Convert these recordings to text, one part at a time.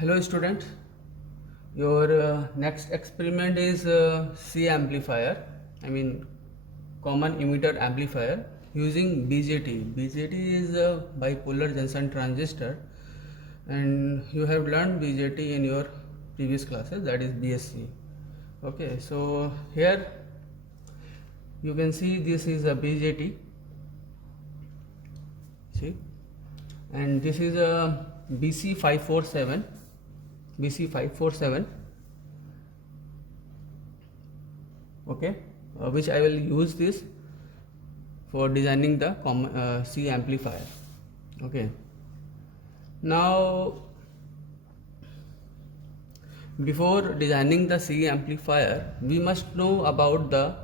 Hello students, your next experiment is C amplifier, common emitter amplifier using BJT. BJT is a bipolar junction transistor, and you have learned BJT in your previous classes, that is BSc. Okay, so here you can see this is a BJT, see, and this is a BC547, okay, which I will use this for designing the C amplifier. Okay, now before designing the C amplifier, we must know about the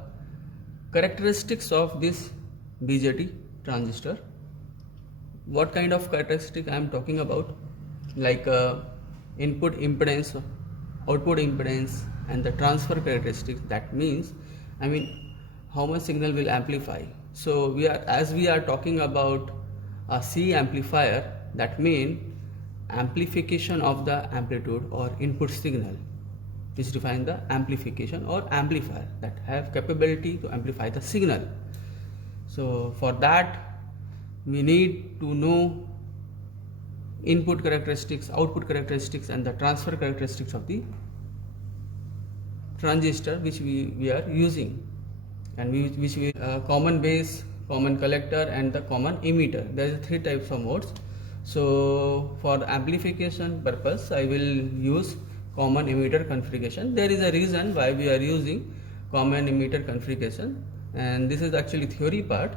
characteristics of this BJT transistor. What kind of characteristic I am talking about? Like input impedance, output impedance, and the transfer characteristics. That means, how much signal will amplify. So as we are talking about a C amplifier, that means amplification of the amplitude or input signal, which define the amplification or amplifier that have capability to amplify the signal. So for that we need to know input characteristics, output characteristics, and the transfer characteristics of the transistor which we are using, and which we common base, common collector, and the common emitter. There is three types of modes. So for amplification purpose I will use common emitter configuration. There is a reason why we are using common emitter configuration, and this is actually theory part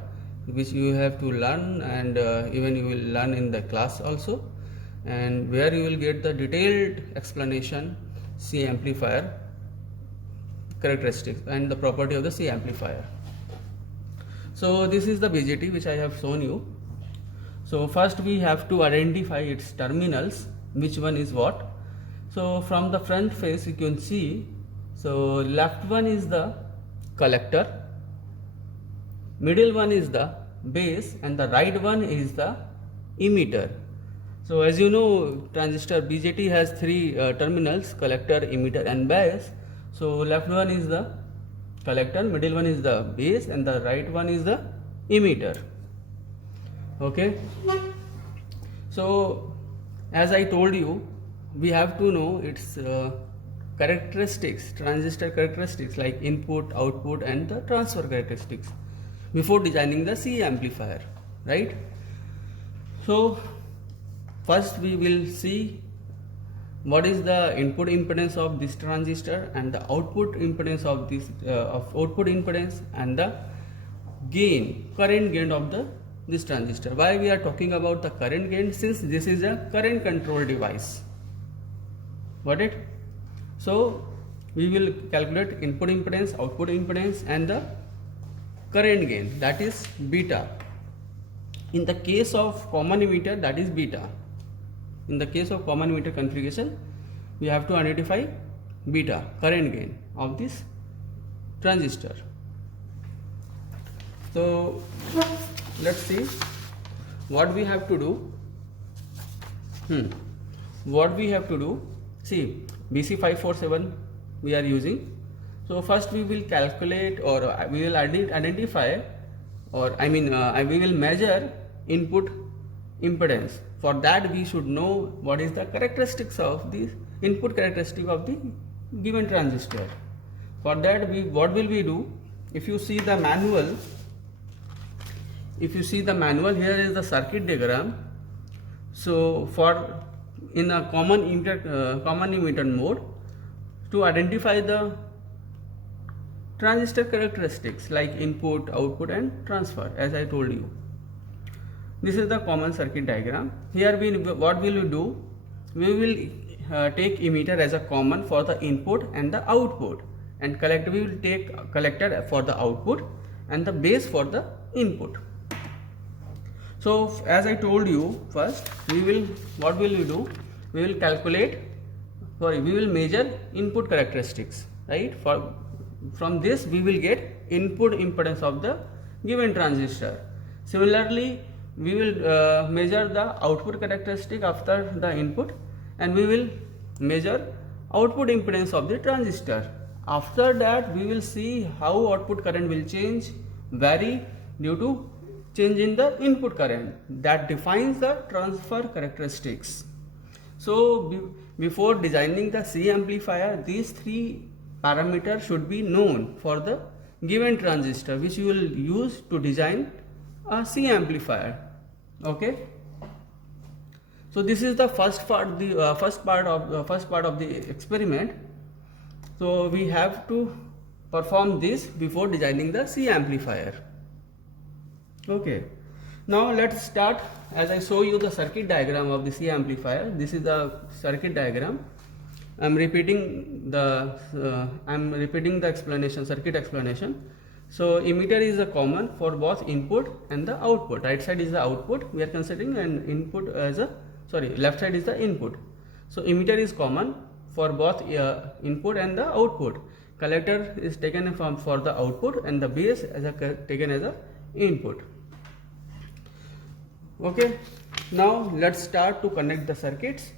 which you have to learn, and even you will learn in the class also, and where you will get the detailed explanation C amplifier characteristics and the property of the C amplifier. So this is the BJT which I have shown you. So first we have to identify its terminals, which one is what. So from the front face you can see, so left one is the collector, middle one is the base, and the right one is the emitter. So as you know, transistor BJT has three terminals: collector, emitter, and base. So left one is the collector, middle one is the base, and the right one is the emitter. Okay, so as I told you, we have to know its characteristics, transistor characteristics, like input, output, and the transfer characteristics before designing the C amplifier, right? So first we will see what is the input impedance of this transistor and the output impedance of this output impedance, and the gain, current gain of this transistor. Why we are talking about the current gain? Since this is a current control device. Got it? So we will calculate input impedance, output impedance, and the current gain, that is beta. In the case of common emitter, that is beta. In the case of common emitter configuration, we have to identify beta, current gain of this transistor. So let's see what we have to do. What we have to do, see, BC547 we are using. So first we will calculate, or we will identify, or we will measure input impedance. For that we should know what is the characteristics of the input characteristic of the given transistor. For that what will we do? If you see the manual, here is the circuit diagram. So for in a common emitter mode, to identify the transistor characteristics like input, output, and transfer, as I told you. This is the common circuit diagram. Here what will we do? We will take emitter as a common for the input and the output, and we will take collector for the output and the base for the input. So as I told you, first what will we do? We will measure input characteristics, right? From this we will get input impedance of the given transistor. Similarly, we will measure the output characteristic after the input, and we will measure output impedance of the transistor. After that we will see how output current will change, vary due to change in the input current. That defines the transfer characteristics. So before designing the C amplifier, these three parameters should be known for the given transistor which you will use to design a C amplifier. Okay. So this is the first part, the first part of the experiment. So we have to perform this before designing the C amplifier. Okay. Now let's start. As I show you the circuit diagram of the C amplifier, this is the circuit diagram. I'm repeating the explanation, circuit explanation. So emitter is a common for both input and the output. Right side is the output. We are considering an input as a left side is the input. So emitter is common for both input and the output. Collector is taken for the output and the base as taken as a input. Okay. Now let's start to connect the circuits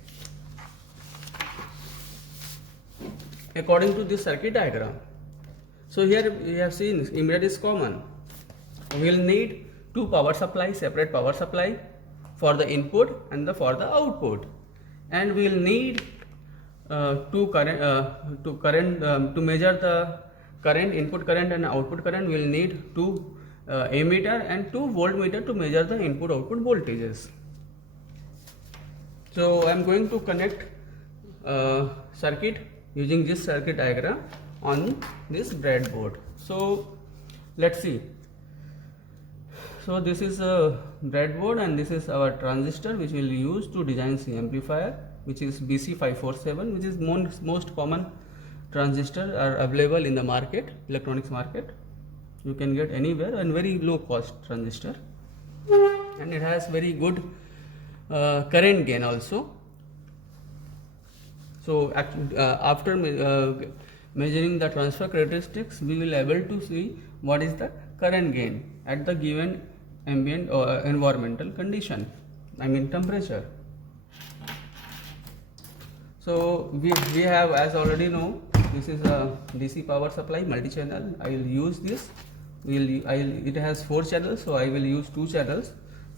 according to this circuit diagram. So here we have seen emitter is common. We will need two power supply, separate power supply for the input and for the output, and we will need to measure the current, input current and output current. We will need two ammeter and two voltmeter to measure the input output voltages. So I am going to connect circuit using this circuit diagram on this breadboard. So let's see. So this is a breadboard and this is our transistor which we will use to design C amplifier, which is BC547, which is most common transistor are available in the market, electronics market. You can get anywhere, and very low cost transistor, and it has very good current gain also. So after measuring the transfer characteristics, we will able to see what is the current gain at the given ambient or environmental condition, I mean temperature. So we have, as already know, this is a DC power supply multi-channel. I will use this. It has 4 channels, so I will use 2 channels,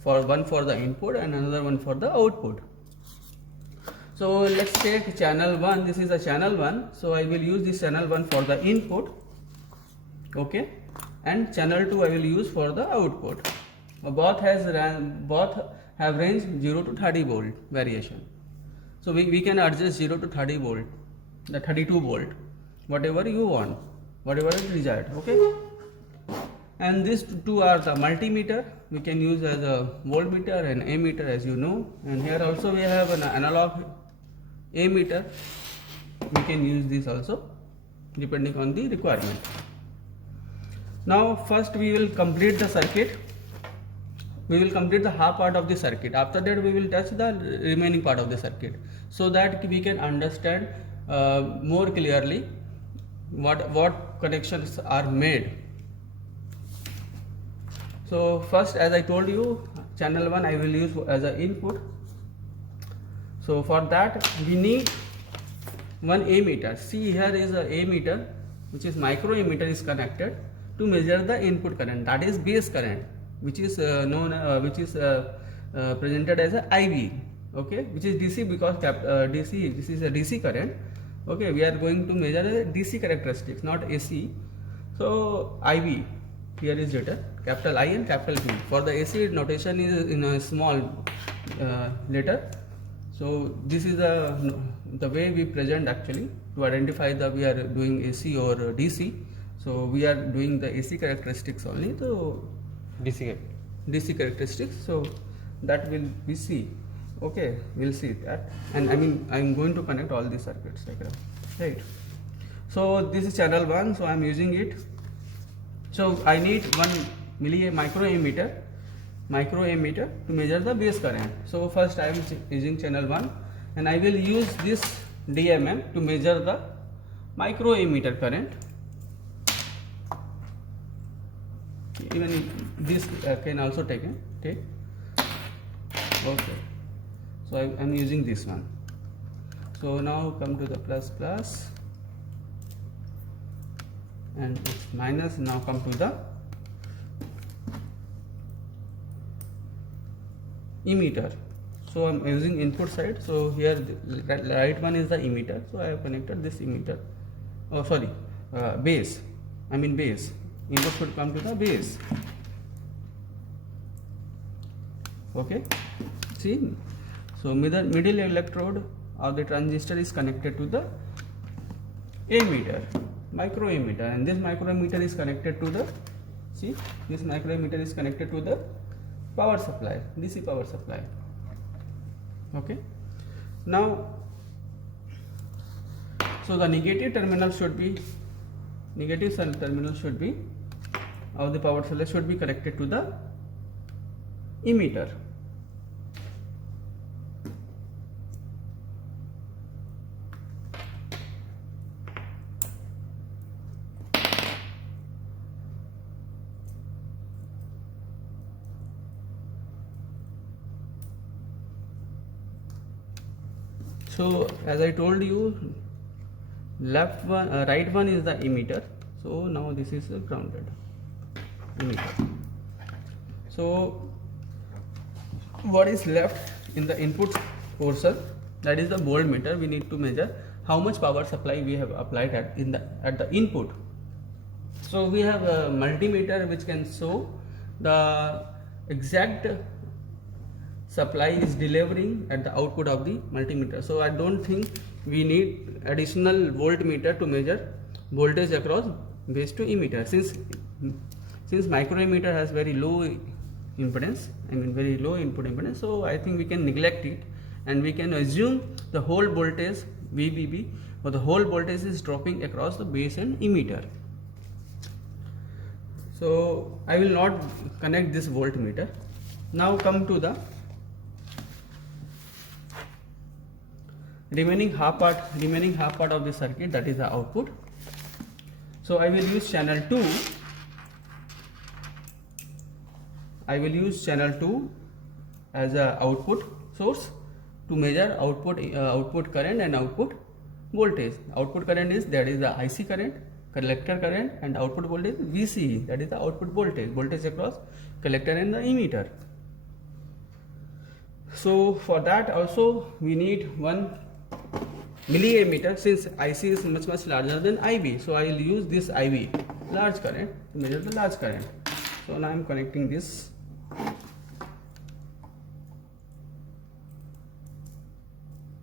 one for the input and another one for the output. So let's take channel 1. This is a channel 1, so I will use this channel 1 for the input. Okay, and channel 2 I will use for the output. Both have range 0 to 30 volt variation. So we can adjust 0 to 30 volt, the 32 volt, whatever you want, whatever is desired. Okay. And these two are the multimeter. We can use as a voltmeter and ammeter, as you know. And here also we have an analog ammeter. We can use this also depending on the requirement. Now first we will complete the circuit. We will complete the half part of the circuit. After that we will touch the remaining part of the circuit, so that we can understand more clearly what connections are made. So first, as I told you, channel 1 I will use as an input. So for that we need one ammeter. See, here is a ammeter, which is micro ammeter, is connected to measure the input current, that is base current, which is presented as a IV. Okay, which is DC because DC, this is a DC current. Okay, we are going to measure the DC characteristics, not AC. So IV here is written capital I and capital V. For the AC notation is in a small letter. So this is the way we present actually to identify that we are doing AC or DC. So we are doing the AC characteristics only. So DC characteristics. So that will be C. Okay, we'll see that. And I mean, I'm going to connect all these circuits, right? So this is channel 1. So I'm using it. So I need one micro ammeter to measure the base current. So first I am using channel 1, and I will use this DMM to measure the micro ammeter current. Even this can also take. Okay, so I am using this one. So now come to the plus plus, and it's minus. Now come to the emitter. So I'm using input side. So here the right one is the emitter. So I have connected this emitter. Oh sorry, base. I mean base. Input should come to the base. Okay. See. So middle electrode of the transistor is connected to the emitter, micro emitter, and this micro emitter is connected to the, see, this micro emitter is connected to the power supply, DC power supply. Okay. Now, so the negative terminal should be of the power supply should be connected to the emitter. So as I told you, right one is the emitter. So now this is grounded emitter. So what is left in the input portion, that is the voltmeter. We need to measure how much power supply we have applied at the input. So we have a multimeter which can show the exact supply is delivering at the output of the multimeter. So I don't think we need additional voltmeter to measure voltage across base to emitter, since micrometer has very low impedance, very low input impedance. So I think we can neglect it, and we can assume the whole voltage VBB, or the whole voltage is dropping across the base and emitter. So I will not connect this voltmeter. Now come to the remaining half part of the circuit, that is the output. So I will use channel 2. I will use channel 2 as a output source to measure output current and output voltage. Output current is, that is the IC current, collector current, and output voltage VCE, that is the output voltage across collector and the emitter. So for that also we need one milliammeter, since IC is much larger than IB. So I will use this IB, large current, to measure the large current. So now I am connecting this.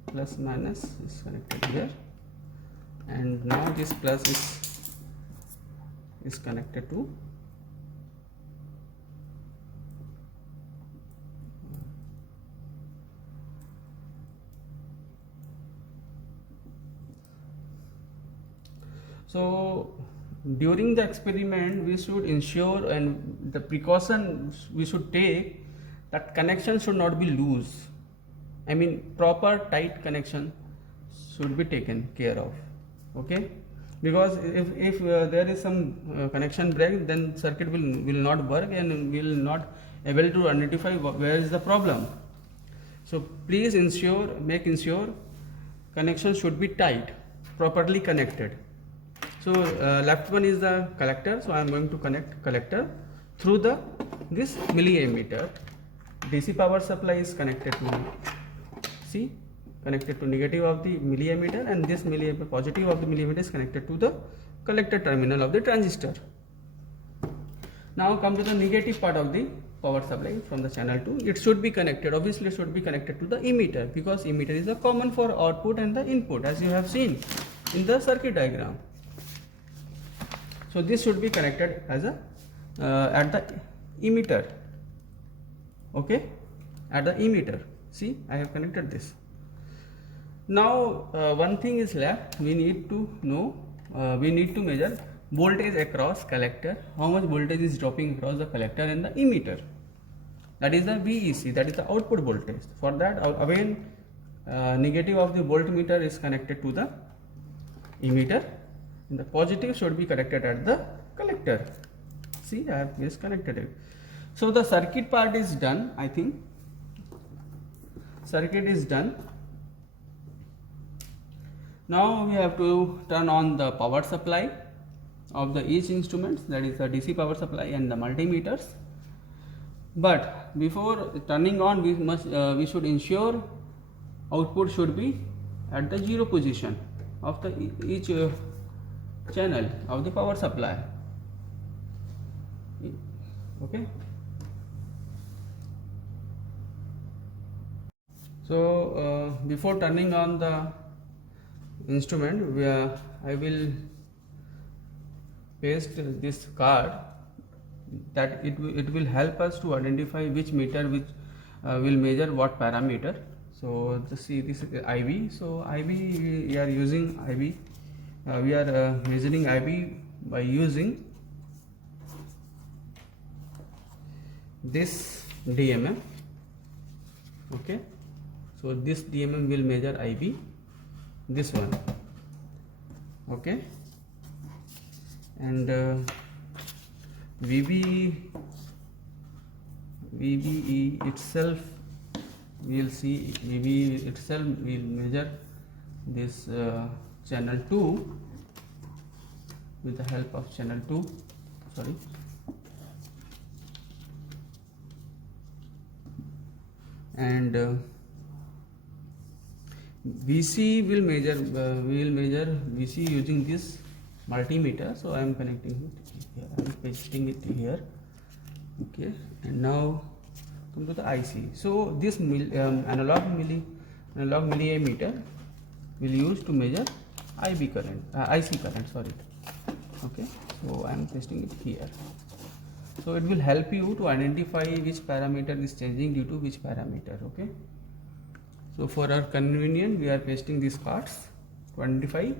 Plus minus is connected here, and now this plus is connected to so during the experiment we should ensure, and the precaution we should take, that connection should not be loose. Proper tight connection should be taken care of. Okay, because if there is some connection break, then circuit will not work and will not able to identify where is the problem. So please make ensure connection should be tight, properly connected. So left one is the collector. So I am going to connect collector through this milliammeter. DC power supply is connected to connected to negative of the milliammeter, and this positive of the milliammeter is connected to the collector terminal of the transistor. Now come to the negative part of the power supply from the channel 2. It should be connected, obviously it should be connected to the emitter, because emitter is a common for output and the input, as you have seen in the circuit diagram. So this should be connected as a at the emitter. Okay, at the emitter. See, I have connected this. Now one thing is left. We need to know, we need to measure voltage across collector, how much voltage is dropping across the collector and the emitter. That is the VEC, that is the output voltage. For that, again negative of the voltmeter is connected to the emitter, and the positive should be connected at the collector. See, I have disconnected it. So the circuit part is done. I think circuit is done. Now we have to turn on the power supply of the each instruments, that is the DC power supply and the multimeters. But before turning on, we should ensure output should be at the 0 position of the each channel of the power supply. Okay. So before turning on the instrument, I will paste this card, that it will help us to identify which meter will measure what parameter. So just see, this is IB. So IB, we are using IB. We are measuring IB by using this DMM. Okay. So this DMM will measure IB. This one. Okay. And VBE itself, we will see VBE itself will measure this channel 2 with the help of channel 2, sorry. And VC will measure, we will measure VC using this multimeter. So I am connecting it here, I am pasting it here. Okay, and now come to the IC. So this analog milliammeter will use to measure IB current, IC current, sorry. Okay, so I am pasting it here. So it will help you to identify which parameter is changing due to which parameter. Okay, so for our convenience, we are pasting these cards to identify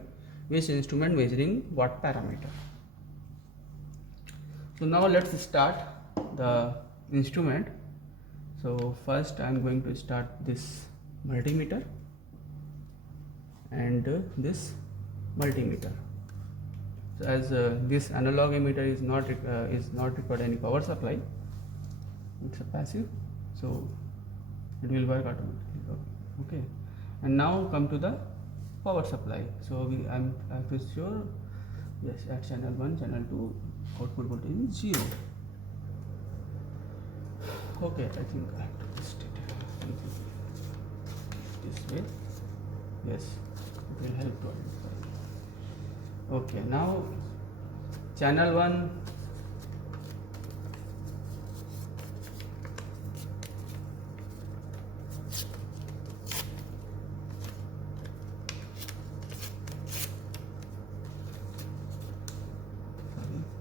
which instrument measuring what parameter. So now let's start the instrument. So first I am going to start this multimeter and this multimeter. So as this analog emitter is not required any power supply, it's a passive, so it will work automatically. Okay, and now come to the power supply. So I have to show, yes, at channel 1, channel 2, output voltage is 0. Okay, I think I have to paste it this way. Yes, it will help to identify. Okay, now channel 1,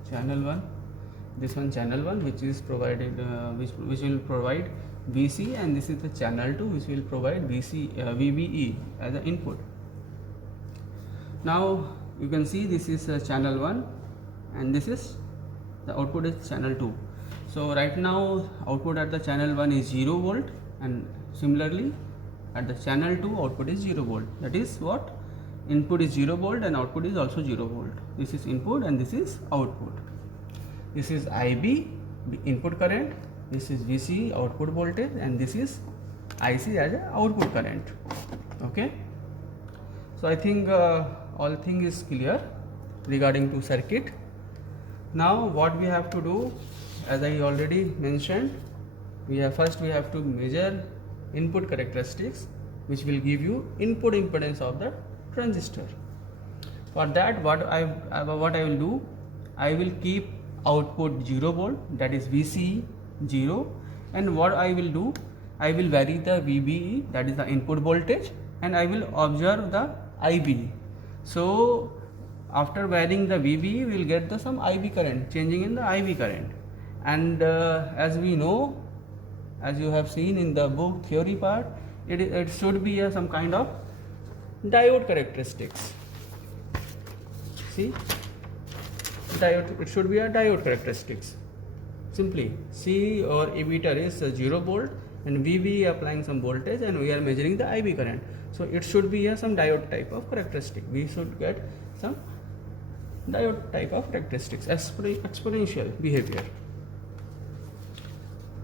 channel 1, this one channel 1, which is provided which will provide VC, and this is the channel 2 which will provide VBE as an input. Now you can see this is channel 1 and this is the output is channel 2. So right now output at the channel 1 is 0 volt, and similarly at the channel 2 output is 0 volt. That is what? Input is 0 volt and output is also 0 volt. This is input and this is output. This is IB, input current, this is VC, output voltage, and this is IC as an output current. Okay, so I think all thing is clear regarding to circuit. Now what we have to do, as I already mentioned, first we have to measure input characteristics, which will give you input impedance of the transistor. For that, what I will do, I will keep output 0 volt, that is VC 0, and what I will do, I will vary the VBE, that is the input voltage, and I will observe the IB. So after varying the VBE, we will get some IB current, changing in the IB current. And as we know, as you have seen in the book theory part, it should be some kind of diode characteristics. See, diode, it should be a diode characteristics. Simply C or emitter is 0 volt and VB applying some voltage, and we are measuring the IB current. So it should be some diode type of characteristic. We should get some diode type of characteristics, exponential behavior,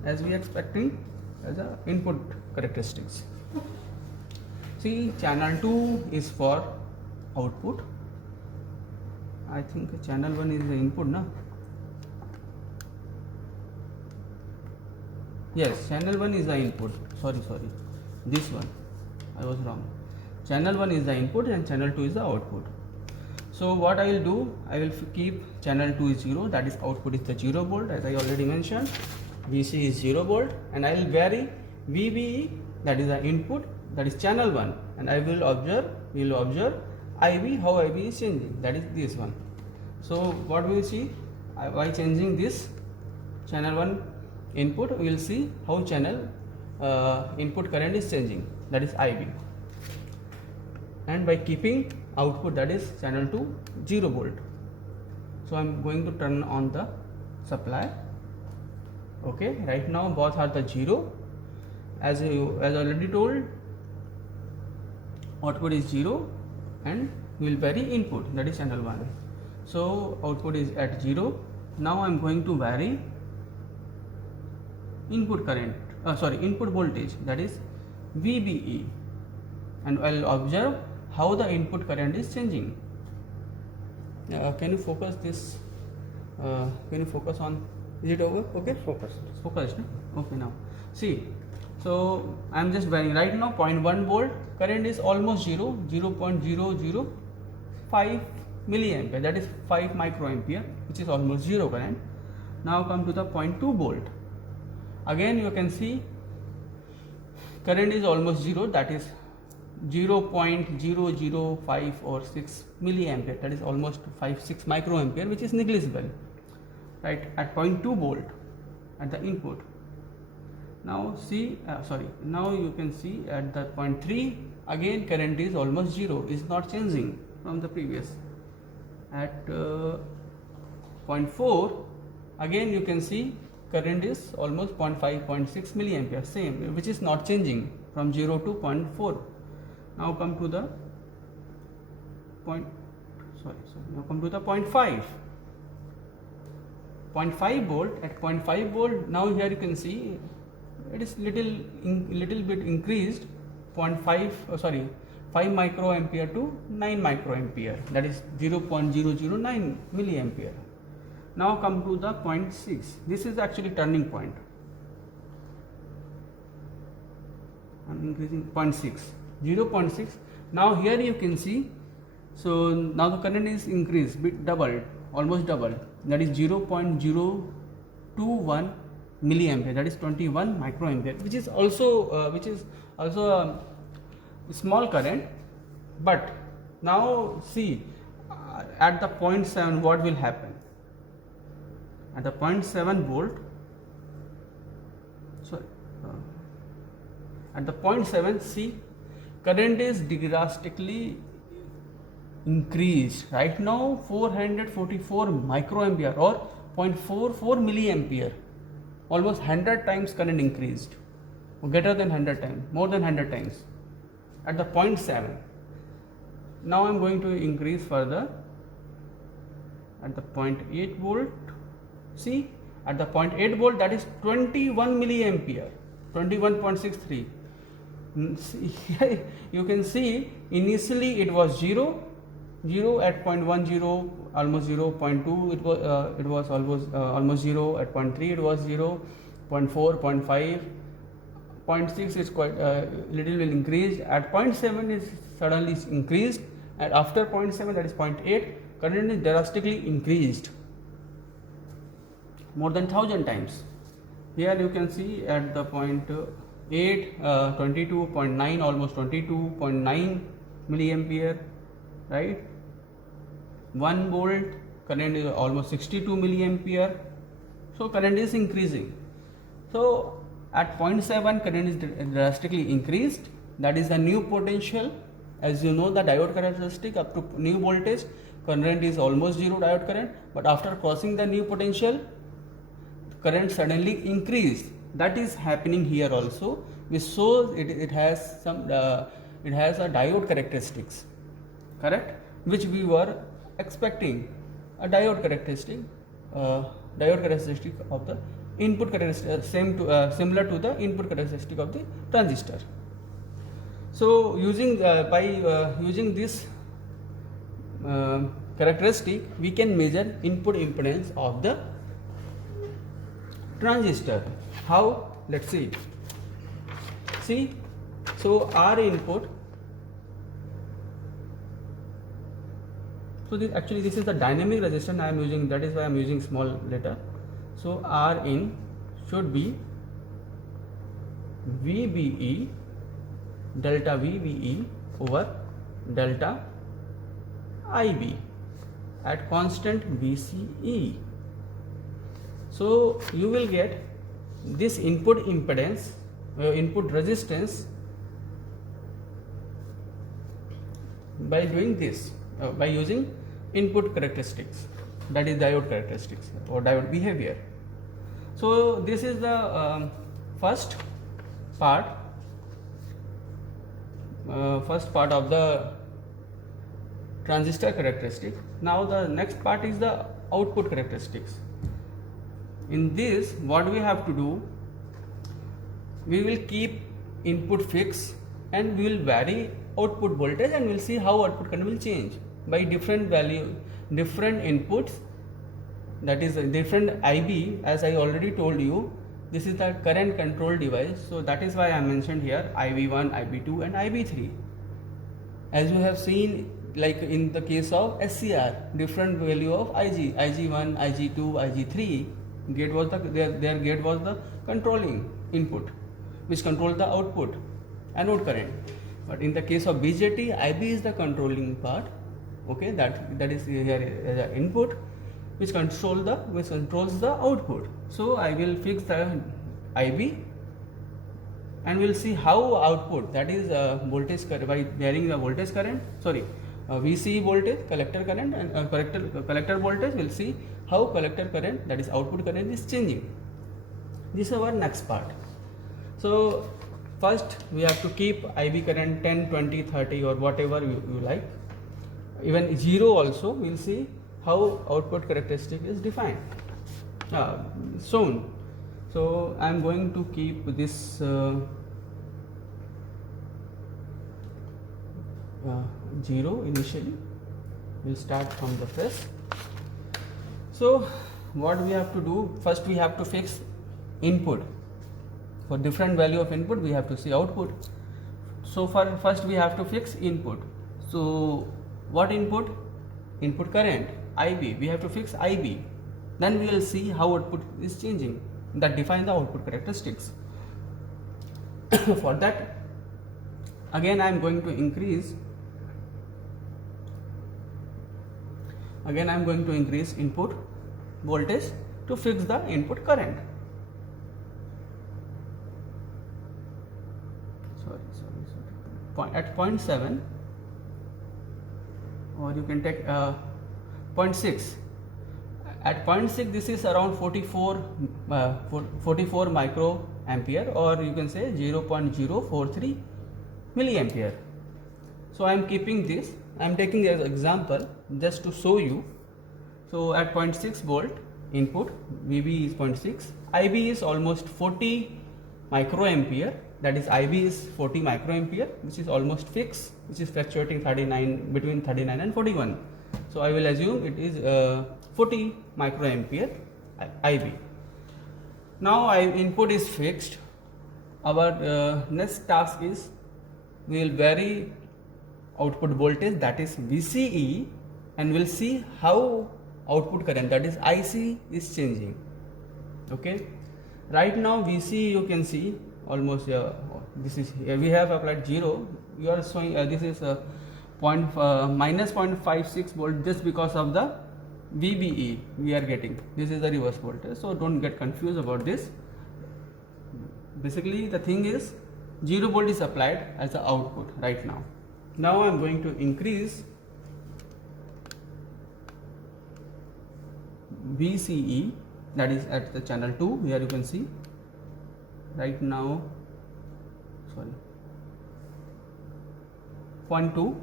as we are expecting as a input characteristics. See, channel 2 is for output. I think channel 1 is the input, na? Yes, channel 1 is the input. Sorry, this one, I was wrong. Channel 1 is the input and channel 2 is the output. So what I will do, I will keep channel 2 is 0, that is output is the 0 volt, as I already mentioned. VC is 0 volt, and I will vary VBE, that is the input, that is channel 1, and I will observe, IB, how IB is changing, that is this one. So what we will see, by changing this channel 1 input, we will see how channel input current is changing, that is IB. And by keeping output, that is channel 2 0 volt. So I am going to turn on the supply. Okay, right now both are the 0. As already told, output is 0 and we will vary input, that is channel 1. So output is at 0. Now I am going to vary input current, input voltage, that is VBE, and I will observe how the input current is changing. Can you focus this? Can you focus on? Is it over? Okay, focused. No? Okay, now see. So I am just varying right now 0.1 volt. Current is almost 0.005 milliampere. That is 5 microampere, which is almost 0 current. Now come to the 0.2 volt. Again you can see current is almost 0. That is 0.005 or 6 milliampere, that is almost 5-6 microampere, which is negligible, right, at 0.2 volt at the input. Now see, now you can see at the 0.3, again current is almost 0, is not changing from the previous. At 0.4, again you can see current is almost 0.5, 0.6 milliampere, same, which is not changing from 0 to 0.4. Now come to the point, now come to the 0.5. 0.5 volt, at 0.5 volt, now here you can see it is little bit increased, 5 microampere to 9 microampere, that is 0.009 milliampere. Now come to the 0.6. This is actually turning point. I am increasing 0.6. 0.6. Now here you can see, so now the current is increased, doubled, almost double, that is 0.021 milliampere, that is 21 microampere, which is also a small current. But now see, at the 0.7 what will happen? At the 0.7 volt, at the 0.7, see, current is drastically increased. Right now 444 microampere or 0.44 milliampere, almost 100 times current increased, or greater than 100 times, more than 100 times at the 0.7. Now I am going to increase further at the 0.8 volt. See, at the 0.8 volt, that is 21 milliampere, 21.63. You can see initially it was 0 at 0.10, almost 0.2 it was almost 0. At 0.3 it was 0, 0.4, 0.5, 0.6 is quite little bit increased. At 0.7 is suddenly increased, and after 0.7, that is 0.8, current is drastically increased, more than 1000 times. Here you can see at the 0.8, 22.9, almost 22.9 milliampere, right? 1 volt, current is almost 62 milliampere. So current is increasing. So at 0.7, current is drastically increased. That is the new potential. As you know, the diode characteristic up to new voltage, current is almost 0 diode current, but after crossing the new potential, current suddenly increased. That is happening here also, which shows it has some it has a diode characteristics, correct, which we were expecting, a diode characteristic of the input characteristic, similar to the input characteristic of the transistor. So using using this characteristic, we can measure input impedance of the transistor. How? Let's see. So R input. So this is the dynamic resistance I am using. That is why I am using small letter. So R in should be VBE delta VBE over delta IB at constant VCE. So you will get this input impedance, input resistance by doing this, by using input characteristics, that is diode characteristics or diode behavior. So this is the first part of the transistor characteristic. Now the next part is the output characteristics. In this, what we have to do, we will keep input fixed and we will vary output voltage, and we will see how output current will change by different value, different inputs, that is different IB. As I already told you, this is the current control device, so that is why I mentioned here IB1, IB2 and IB3. As you have seen, like in the case of SCR, different value of IG1, IG2, IG3. Gate was their gate was the controlling input, which controls the output anode current. But in the case of BJT, IB is the controlling part. Okay, that is here as an input, which controls the output. So I will fix the IB, and we'll see how output, that is voltage current, by varying the voltage current. VCE voltage, collector current, and collector voltage. We'll see how collector current, that is output current, is changing. This is our next part. So first we have to keep IB current 10, 20, 30 or whatever you like. Even 0 also, we'll see how output characteristic is defined, shown. So I am going to keep this 0 initially. We'll start from the press. So what we have to do, first we have to fix input. For different value of input, we have to see output. So first we have to fix input. So what input? Input current, IB. We have to fix IB. Then we will see how output is changing. That defines the output characteristics. For that, again I am going to increase. Input voltage to fix the input current. At 0.7, or you can take 0.6. At 0.6, this is around 44 micro ampere, or you can say 0.043 milliampere. So I am keeping this. I am taking as example just to show you. So at 0.6 volt input, VB is 0.6, IB is almost 40 microampere, that is IB is 40 microampere, which is almost fixed, which is fluctuating between 39 and 41. So I will assume it is 40 microampere IB. Now input is fixed. Our next task is we will vary output voltage, that is VCE, and we'll see how output current, that is IC, is changing. Okay, right now VCE, you can see almost this is we have applied 0. You are showing this is minus 0.56 volt, just because of the VBE we are getting. This is the reverse voltage, so don't get confused about this. Basically the thing is 0 volt is applied as the output right now. Now I am going to increase VCE, that is at the channel 2. Here you can see right now, 0.2.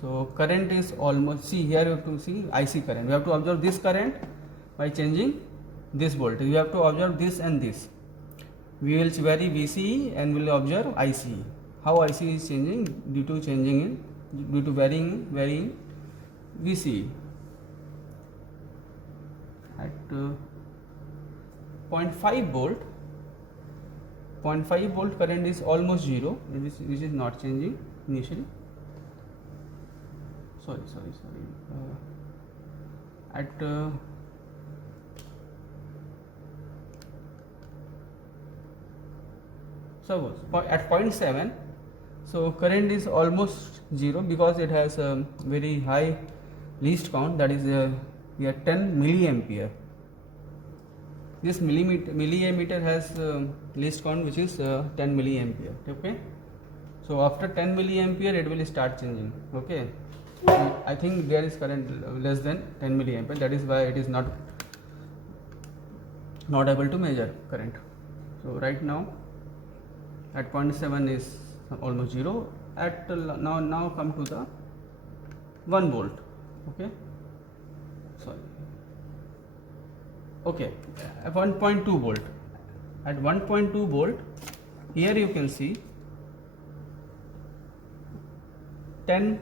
So current is almost, see here you have to see IC current. We have to observe this current by changing this voltage. You have to observe this and this. We will vary VCE and we will observe IC. How IC is changing due to varying we see at 0.5 volt, 0.5 volt current is almost zero, which is not changing initially. Sorry. At suppose at 0.7, so current is almost zero because it has a very high least count, that is we have 10 milliampere. This milliammeter has least count which is 10 milliampere. Okay, so after 10 milliampere it will start changing. Okay, I think there is current less than 10 milliampere, that is why it is not able to measure current. So right now at 0.7 is almost zero. At now come to the 1 volt. Okay, sorry. Okay, at 1.2 volt. At 1.2 volt, here you can see 10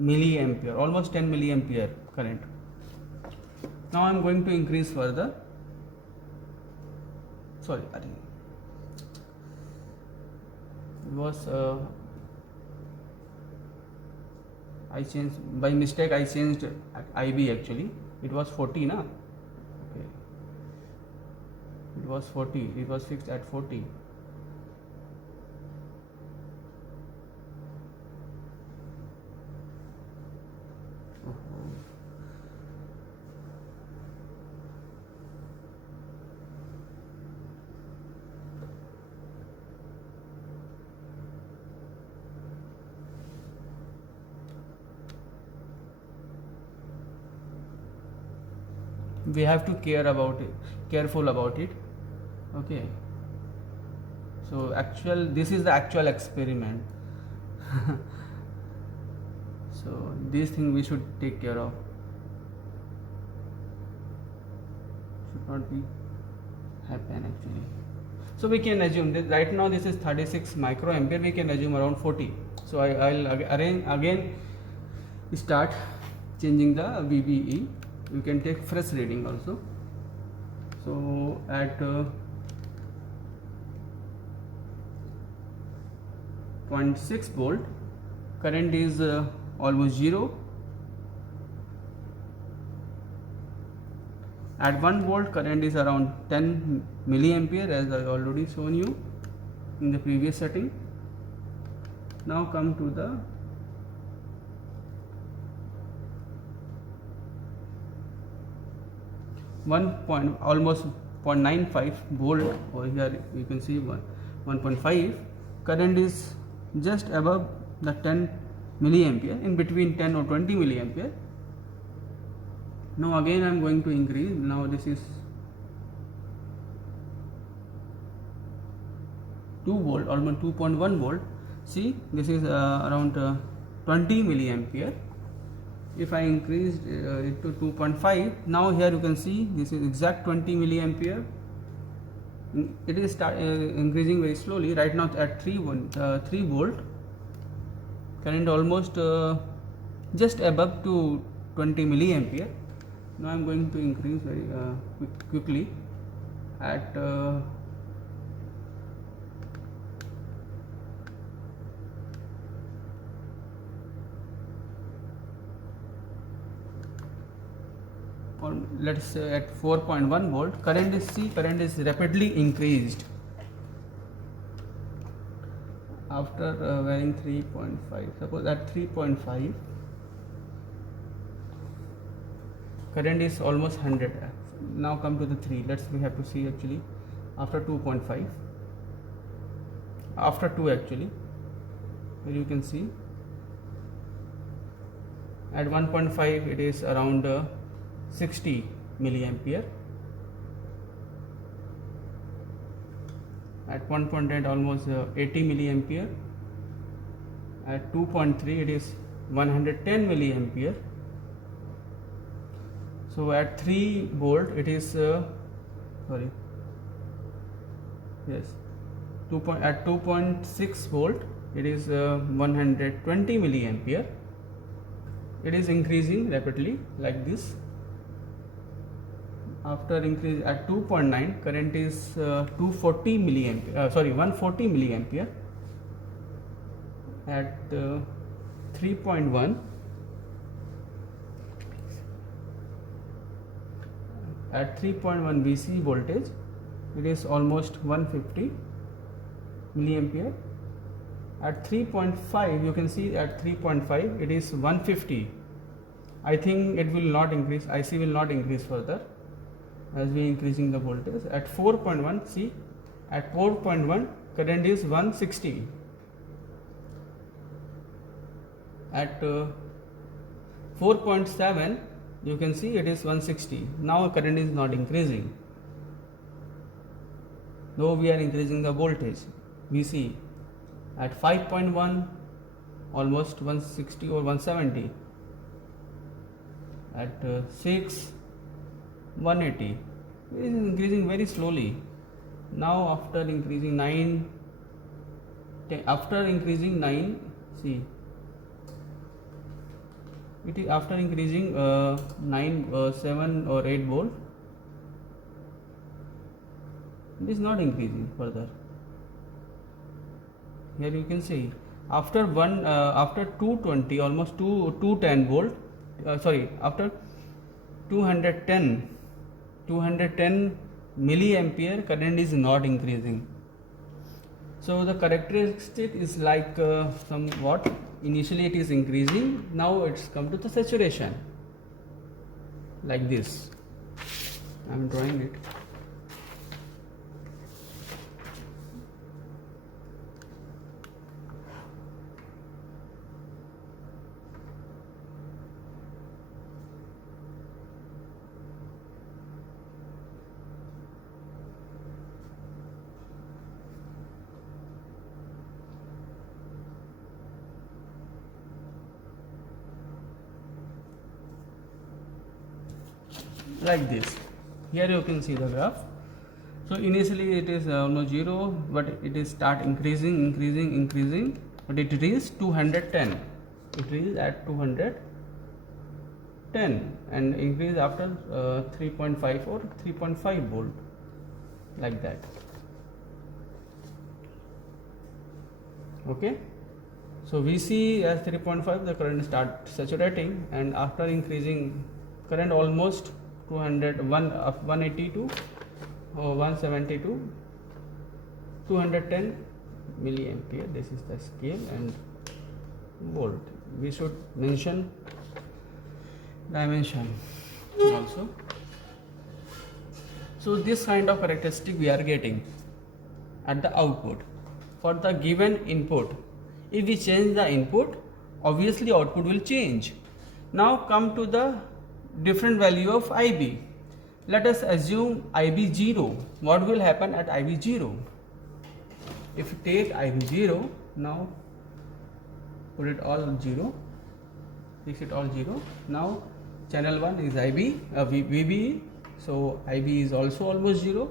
milliampere, almost 10 milliampere current. Now I am going to increase further. Sorry, it was I changed by mistake. I changed IB actually. It was 40, na? Okay. It was 40. It was fixed at 40. We have to careful about it. Okay, so this is the actual experiment. So this thing we should take care of, should not be happen actually. So we can assume that right now this is 36 microampere, we can assume around 40. So I'll again start changing the VBE. You can take fresh reading also. So at 0.6 volt, current is almost zero. At 1 volt, current is around 10 milliampere, as I already shown you in the previous setting. Now come to the almost 0.95 volt. Over here you can see 1.5. Current is just above the 10 milliampere, in between 10 or 20 milliampere. Now again I am going to increase. Now this is 2 volt, almost 2.1 volt. See, this is around 20 milliampere. If I increased it to 2.5, now here you can see this is exact 20 milliampere. It is increasing very slowly. Right now at 3 volt, current almost just above to 20 milliampere. Now I am going to increase very quickly at let's say at 4.1 volt. Current is rapidly increased after varying 3.5. Suppose at 3.5, current is almost 100. Now come to the 3. We have to see actually after 2.5, after 2 actually, where you can see at 1.5 it is around 60 milliampere. At 1.8 almost 80 milliampere. At 2.3 it is 110 milliampere. So at 3 volt it is at 2.6 volt it is 120 milliampere. it is increasing rapidly like this. After increase at 2.9, current is 240 milliampere, 140 milliampere. At 3.1, at 3.1 VC voltage, it is almost 150 milliampere. At 3.5, you can see at 3.5 it is 150. I think it will not increase, IC will not increase further as we increasing the voltage. At 4.1, see, at 4.1 current is 160. At 4.7, you can see it is 160. Now current is not increasing, though we are increasing the voltage VC. At 5.1, almost 160 or 170. At 6, 180. It is increasing very slowly. Now after increasing 9, after increasing 9, see, it is after increasing 9, 7 or 8 volt, it is not increasing further. Here you can see after 220, almost 210 volt, after 210 milliampere, current is not increasing. So the characteristic is like somewhat, initially it is increasing, now it's come to the saturation like this. I am drawing it. Like this. Here you can see the graph. So initially it is almost 0, but it is start increasing, but it reached 210. It reached at 210 and increase after 3.5 or 3.5 volt, like that. Okay. So VC as 3.5, the current start saturating, and after increasing current almost 180 to 170 to 210 milliampere. This is the scale and volt. We should mention dimension also. So this kind of characteristic we are getting at the output for the given input. If we change the input, obviously output will change. Now come to the different value of IB. Let us assume IB 0. What will happen at IB 0? If you take IB 0, now put it all 0, fix it all 0. Now channel 1 is IB, VB, so IB is also almost 0.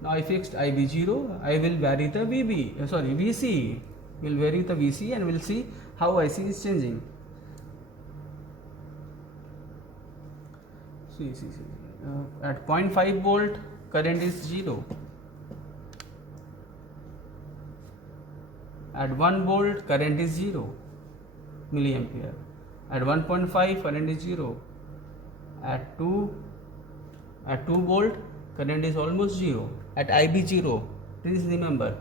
Now I fixed IB 0, I will vary the VC, will vary the VC and we'll see how IC is changing. See. At 0.5 volt, current is 0. At 1 volt, current is 0 milliampere. At 1.5, current is 0. At 2 volt, current is almost 0. At IB 0, please remember.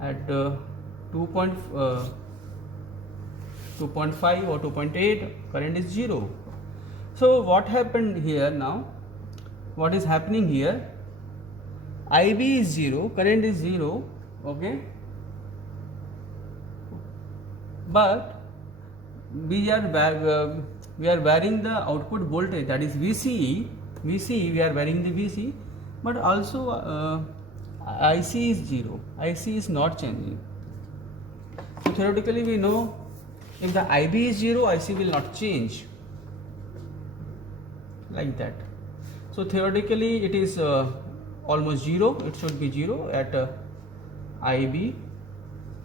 At 2.5 or 2.8, current is 0. So what happened here now? What is happening here? IB is 0, current is 0, okay, but we are varying the output voltage, that is VCE. We are varying the VC, but also IC is 0. IC is not changing. So theoretically we know if the IB is 0, IC will not change, like that. So theoretically it is almost 0, it should be 0 at IB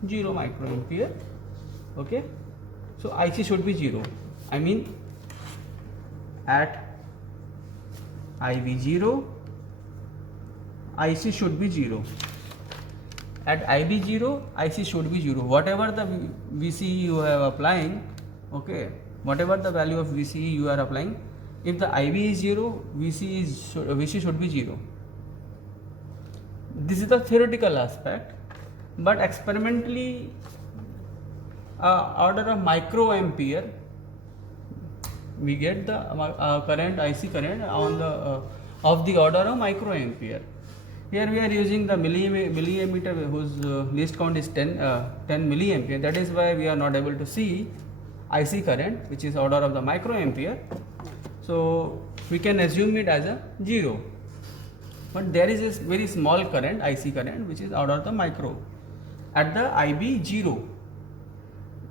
0 microampere. Okay, So IC should be 0. I mean at IB 0, IC should be 0. At IB 0, IC should be 0. Whatever the VCE you are applying, okay, whatever the value of VCE you are applying, if the IB is 0, VC should be 0. This is the theoretical aspect, but experimentally order of microampere we get the current, IC current on the of the order of microampere. Here we are using the milliammeter whose least count is 10 milliampere. That is why we are not able to see IC current, which is order of the microampere. So we can assume it as a 0. But there is a very small current, IC current, which is order of the micro at the IB 0,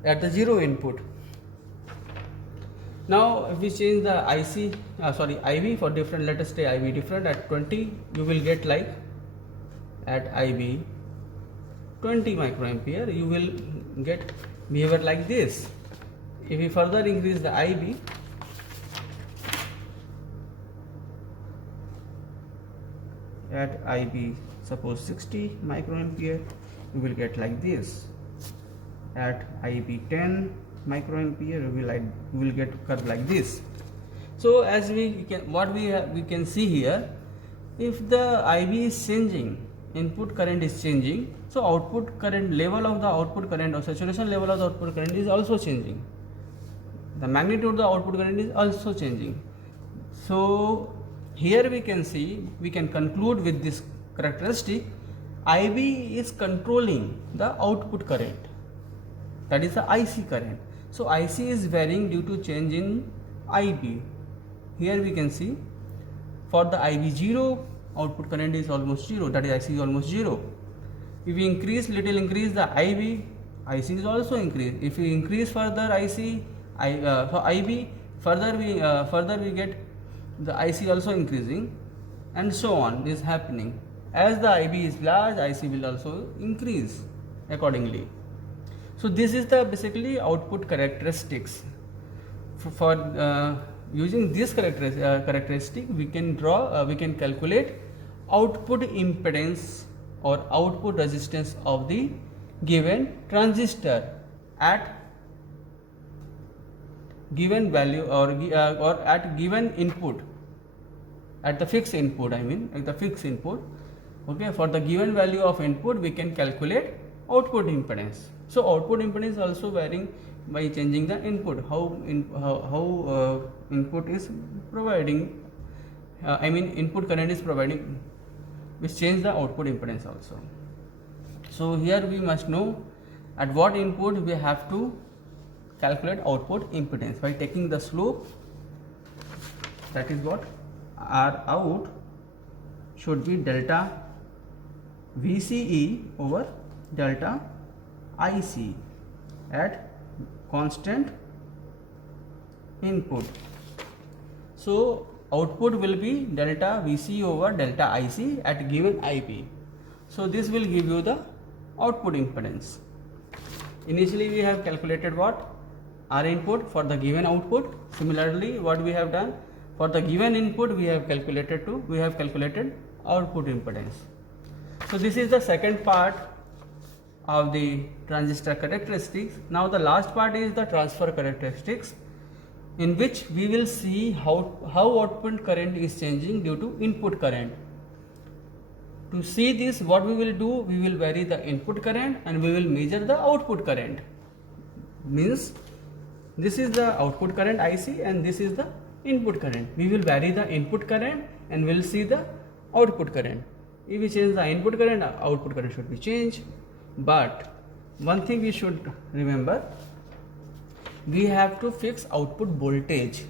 at the 0 input. Now if we change the IB for different, let us say IB different at 20, you will get like at IB 20 microampere, you will get behavior like this. If we further increase the IB, at IB suppose 60 microampere, you will get like this. At IB 10 microampere, you will get curve like this. So as we can see here, if the IB is changing, input current is changing, so output current, level of the output current or saturation level of the output current is also changing. The magnitude of the output current is also changing. So here we can see, we can conclude with this characteristic, IB is controlling the output current, that is the IC current. So IC is varying due to change in IB. Here we can see for the IB 0, output current is almost 0, that is IC is almost 0. If we increase the IB, IC is also increased. If we increase further IC, for IB, further we get the IC also increasing, and so on is happening. As the IB is large, IC will also increase accordingly. So this is the basically output characteristics. For using this characteristic, we can calculate output impedance or output resistance of the given transistor at given value or at given input, at the fixed input, I mean at the fixed input. Okay, for the given value of input we can calculate output impedance. So output impedance also varying by changing the input, how input is providing, input current is providing, which change the output impedance also. So here we must know at what input we have to calculate output impedance by taking the slope, that is what R out should be delta VCE over delta IC at constant input. So output will be delta VC over delta IC at given IP. So this will give you the output impedance. Initially we have calculated what? R input for the given output. Similarly, what we have done for the given input, we have calculated output impedance. So this is the second part of the transistor characteristics. Now the last part is the transfer characteristics, in which we will see how output current is changing due to input current. To see this, what we will do, we will vary the input current and we will measure the output current. Means this is the output current IC and this is the input current. We will vary the input current and we will see the output current. If we change the input current, output current should be changed. But one thing we should remember, we have to fix output voltage.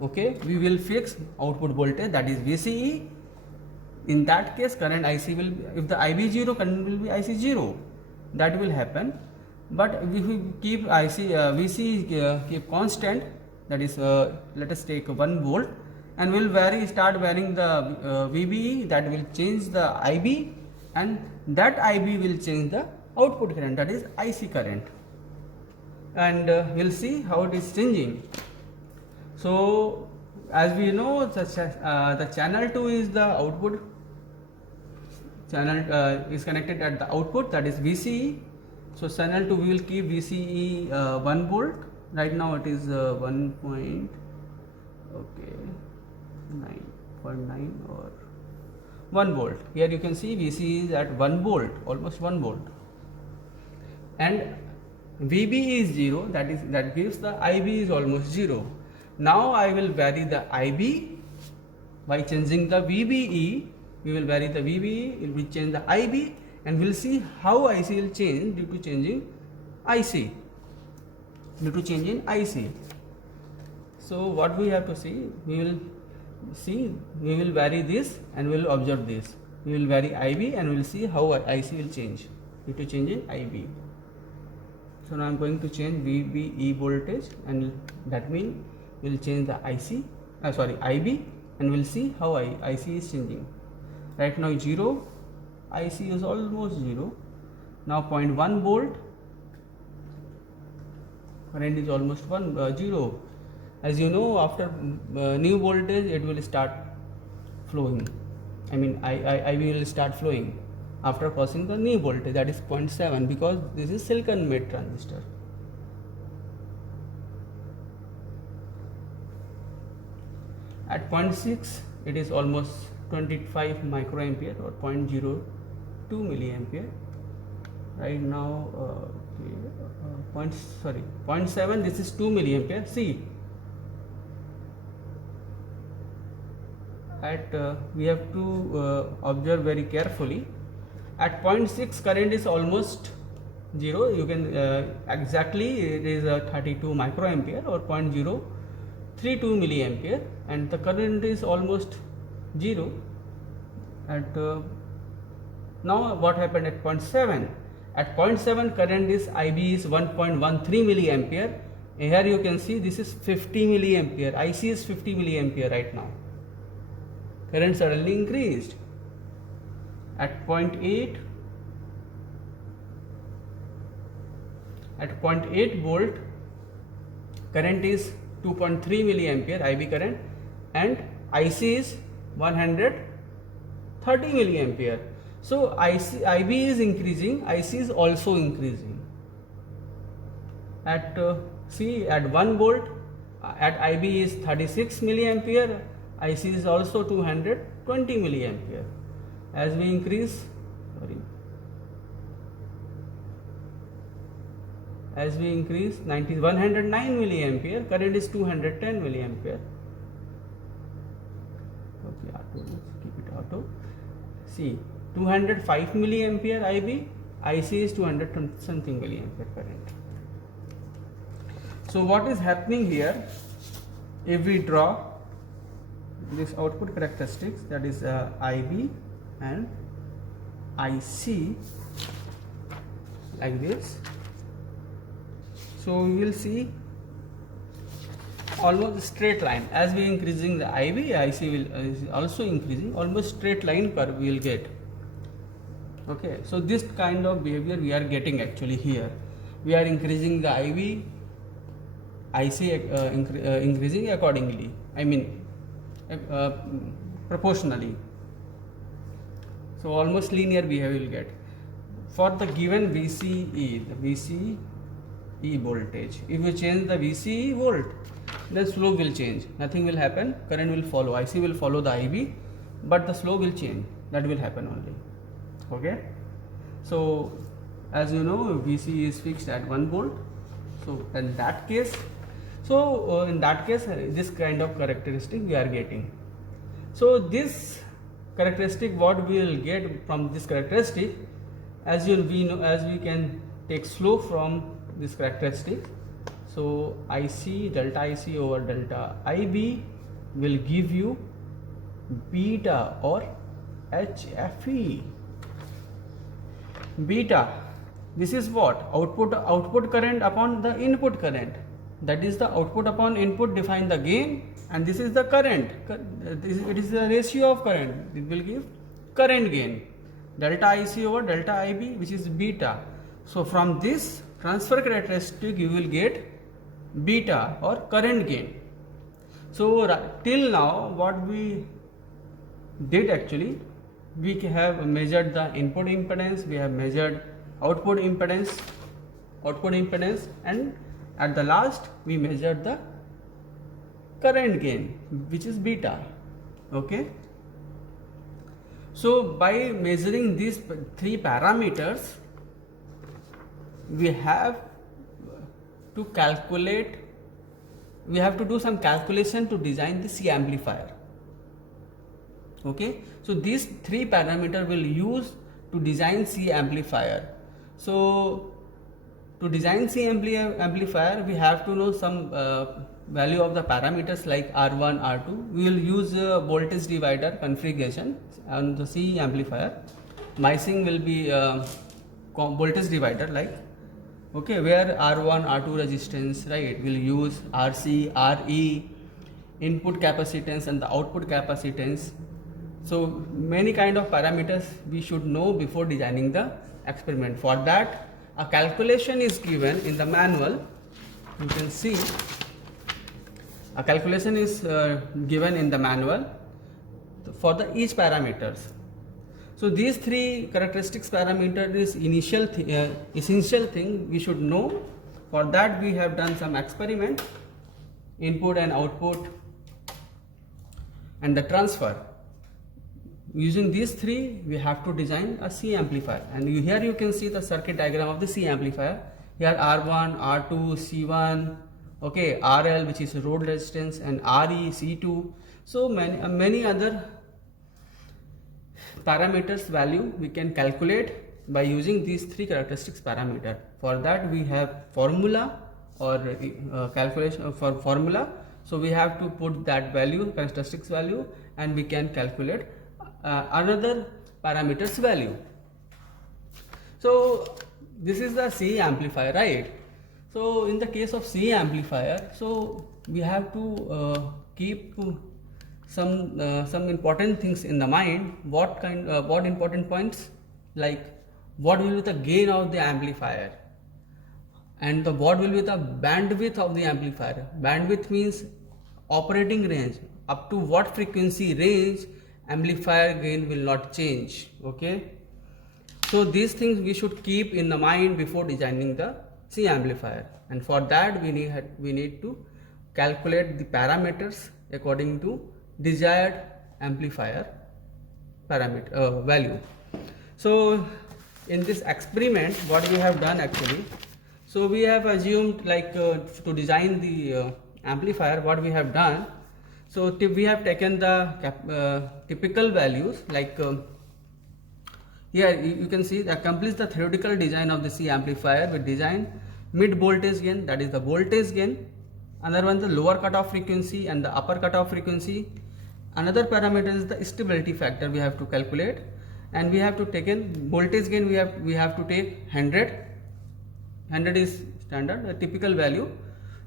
Okay, we will fix output voltage, that is VCE. In that case, current IC will, if the IB 0, current will be IC 0. That will happen. But if we keep VC keep constant, that is let us take 1 volt, and will start varying the VBE, that will change the IB, and that IB will change the output current, that is IC current. and we'll see how it is changing. So as we know, the channel 2 is the output channel, is connected at the output, that is VCE. So channel 2 we will keep VCE 1 volt. Right now it is 9.9 or 1 volt. Here you can see VCE is at 1 volt, almost 1 volt, and VB is 0, that gives the IB is almost 0. Now I will vary the IB by changing the VBE. We will vary the VBE, we change the IB, and we'll see how IC will change due to changing IC. So what we have to see, we will vary this and we will observe this. We will vary IB and we will see how IC will change due to changing IB. So now I am going to change VBE voltage, and that means we will change the IB, and we will see how IC is changing. Right now 0, IC is almost 0. Now 0.1 volt, current is almost 0. As you know, after new voltage it will start flowing. I mean IB will start flowing after crossing the new voltage, that is 0.7, because this is silicon made transistor. At 0.6 it is almost 25 microampere or 0.02 milliampere. Right now 0.7, this is 2 milliampere. See, we have to observe very carefully. At 0.6 current is almost 0. You can exactly, it is 32 microampere or 0.032 milliampere, and the current is almost 0. At now what happened at 0.7? At 0.7 current is IB is 1.13 milliampere. Here you can see this is 50 milliampere. IC is 50 milliampere right now. Current suddenly increased. At 0.8 volt, current is 2.3 milliampere IB current, and IC is 130 milliampere. So IB is increasing, IC is also increasing. At at 1 volt, at IB is 36 milliampere, IC is also 220 milliampere. As we increase, 109 milliampere, current is 210 milliampere. Okay, auto, keep it auto. See, 205 milliampere IB, IC is 200 something milliampere current. So what is happening here? If we draw this output characteristics, that is IB and IC like this, so we will see almost straight line. As we increasing the IB, IC is also increasing, almost straight line curve we will get. Okay, so this kind of behavior we are getting actually here. We are increasing the IB, IC increasing accordingly, I mean proportionally. So almost linear behavior will get. For the given VCE, the VCE voltage, if you change the VCE volt, then slope will change, nothing will happen, current will follow, IC will follow the IB, but the slope will change, that will happen only. Okay, so as you know, VCE is fixed at 1 volt. So in that case, this kind of characteristic we are getting. So this characteristic, what we will get from this characteristic, as we can take slope from this characteristic. So IC, delta IC over delta IB will give you beta or HFE. Beta, this is what? Output current upon the input current. That is the output upon input define the gain, and this is the current. It is the ratio of current. It will give current gain. Delta IC over delta IB, which is beta. So from this transfer characteristic, you will get beta or current gain. So till now what we did actually, we have measured the input impedance, we have measured output impedance, and at the last we measured the current gain, which is beta. Okay, so by measuring these three parameters, we have to calculate, we have to do some calculation to design the C amplifier. Okay, so these three parameters will use to design C amplifier. So to design C amplifier, we have to know some value of the parameters like R1, R2. We will use voltage divider configuration on the C amplifier. Micing will be voltage divider, like, okay, where R1, R2 resistance, right, will use RC, RE, input capacitance and the output capacitance. So many kind of parameters we should know before designing the experiment. For that, a calculation is given in the manual. You can see a calculation is given in the manual for the each parameters. So these three characteristics parameter is essential thing we should know. For that we have done some experiment, input and output and the transfer. Using these three, we have to design a C amplifier, and here you can see the circuit diagram of the C amplifier. Here R1, R2, C1, okay, RL, which is road resistance, and RE, C2. So many other parameters value we can calculate by using these three characteristics parameter. For that we have formula or calculation for formula. So we have to put that value, characteristics value, and we can calculate another parameters value. So this is the C amplifier, right? So in the case of C amplifier, so we have to keep some important things in the mind. What important points? Like what will be the gain of the amplifier, and what will be the bandwidth of the amplifier. Bandwidth means operating range, up to what frequency range amplifier gain will not change. Okay, so these things we should keep in the mind before designing the C amplifier, and for that we need to calculate the parameters according to desired amplifier parameter value. So in this experiment, what we have done actually, so we have assumed like to design the amplifier, what we have done. So we have taken the typical values, like here you can see that completes the theoretical design of the C amplifier. We design mid voltage gain, that is the voltage gain. Another one, the lower cutoff frequency and the upper cutoff frequency. Another parameter is the stability factor we have to calculate, and we have to take in voltage gain. We have to take 100. 100 is standard, a typical value.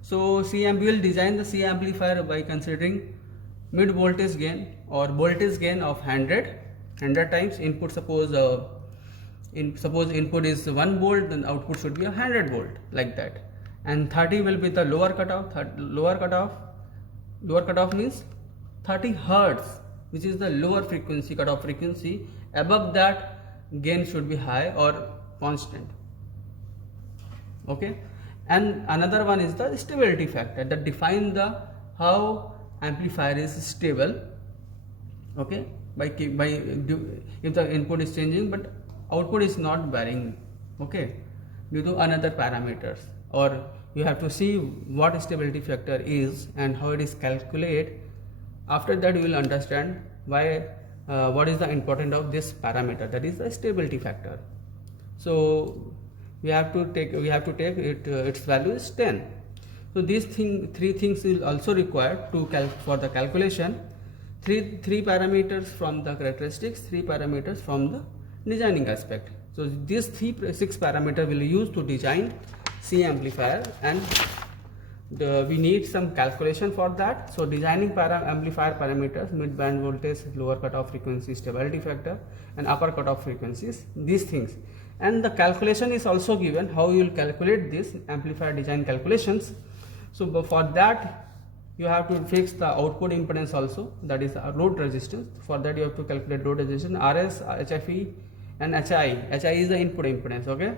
So we will design the C amplifier by considering mid voltage gain or voltage gain of 100 times input. Suppose input is 1 volt, then output should be 100 volt, like that. And 30 will be the lower cutoff. Lower cutoff means 30 hertz, which is the lower frequency, cutoff frequency. Above that, gain should be high or constant. Okay, and another one is the stability factor that define the how amplifier is stable. Okay, if the input is changing but output is not varying, okay, due to another parameters. Or you have to see what stability factor is and how it is calculated. After that you will understand why what is the importance of this parameter, that is the stability factor. So we have to take it, its value is 10. So these three things is also required to for the calculation. Three parameters from the characteristics, 3 parameters from the designing aspect. So these 6 parameters will use to design C amplifier, and we need some calculation for that. So designing amplifier parameters, mid band voltage, lower cutoff frequency, stability factor, and upper cutoff frequencies, these things. and the calculation is also given, how you will calculate this amplifier design calculations. So for that you have to fix the output impedance also, that is load resistance. For that you have to calculate load resistance, RS, HFE and HI. HI is the input impedance. Okay,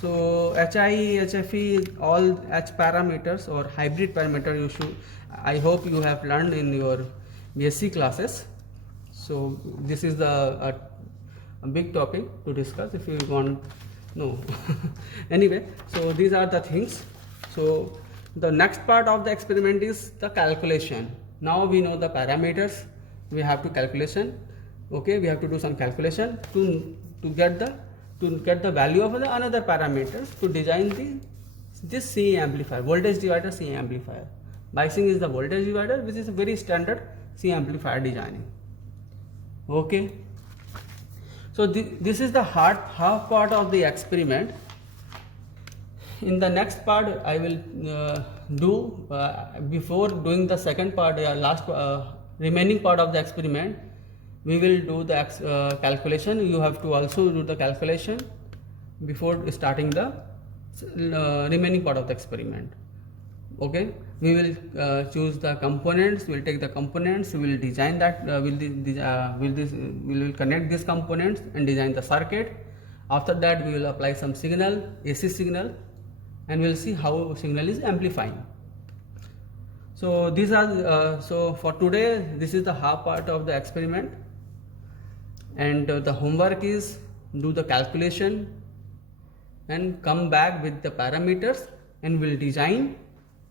so HI, HFE, all H parameters or hybrid parameter you should, I hope you have learned in your BSc classes. So this is the a big topic to discuss if you want. No. Anyway, so these are the things. So the next part of the experiment is the calculation. Now we know the parameters, we have to calculation. Okay, we have to do some calculation to get the value of the another parameters to design this CE amplifier, voltage divider CE amplifier. Biasing is the voltage divider, which is a very standard CE amplifier designing. Okay, so this is the half part of the experiment. In the next part I will do before doing the second part, last remaining part of the experiment, we will do the calculation. You have to also do the calculation before starting the remaining part of the experiment. Okay, we will choose the components, we will take the components, we will design that, we will connect these components and design the circuit. After that we will apply some signal, AC signal, and we will see how signal is amplifying. So these are so for today this is the half part of the experiment, and the homework is do the calculation and come back with the parameters, and we'll design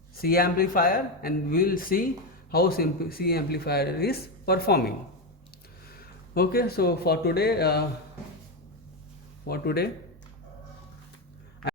CE amplifier and we'll see how CE amplifier is performing. Okay, so for today